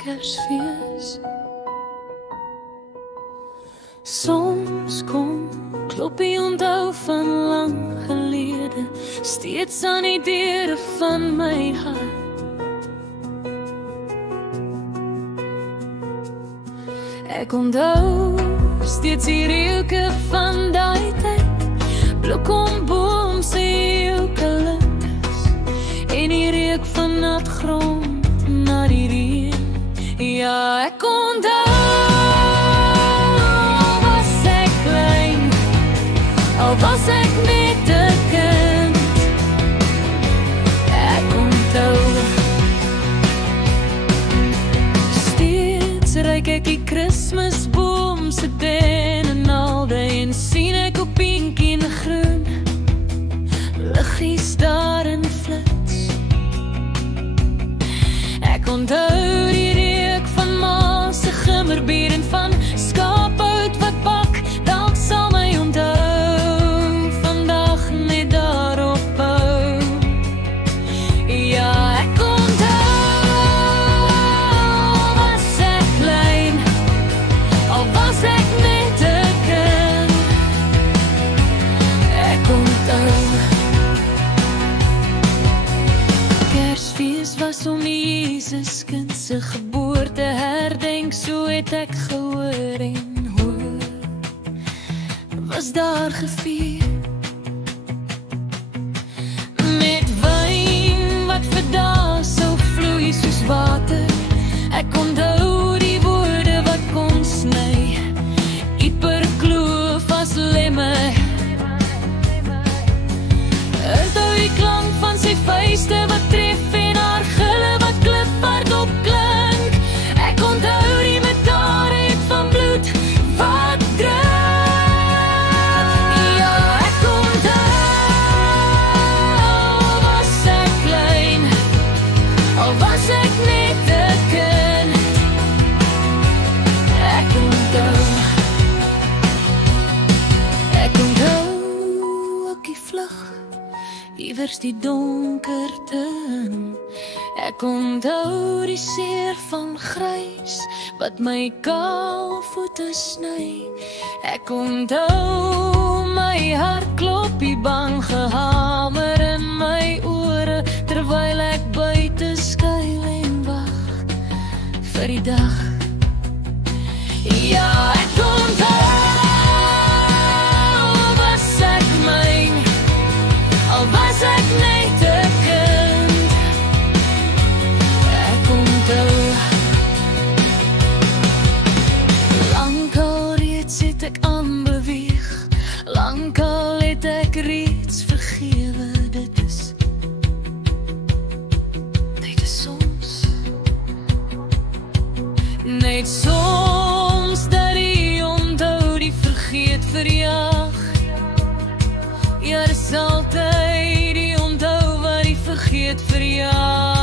Kersfees. Soms kom klop die onthou van lang gelede steeds aan die deure van my hart. Ek onthou steeds die reuke van daai tyd, bloekomboom se eucalyptus en die reuk van nat grond na die reën. Ja, ek onthou was ek klein, al was ek net 'n kind. Ek onthou steeds ryk ek die Kersboom se dennenalde en sien ek op pink en groen liggies daarin flits. Ek onthou die reuk van ma se gimmerbier en van skaaphout wat bak, dalk sal my onthou vandag net daarop bou. Ja, ek onthou was ek klein, al was ek net 'n kind. Ek onthou Kersfees was om Jesuskind se geboorte herdenk, so het ek gehoor en hoor, was daar gevier met wyn wat vir dae sou vloei soos water. Ek onthou die woorde wat kon sny, yperkloof as lemme. Onthou die klank van sy vuiste wat tref en haar gille wat klifhard opklink. Ek onthou die metare van bloed wat druk. Ja, ek onthou was ek klein, al was ek net 'n kind. Ek onthou ook die vlug iewers die donkerte in. Ek onthou die seer van grys wat my kaal voete sny. Ek onthou my hart klop die bang gehamer in my ore terwyl ek buite skuil en wag vir die dag. Ja, ek onthou was ek myn, al was ek net 'n kind. Ek onthou lankal reeds het ek aanbeweeg, lankal het ek reeds vergewe. Dit is soms, net soms dat die onthou die vergeet verjaag. Ja, dis altyd die onthou wat die vergeet verjaag.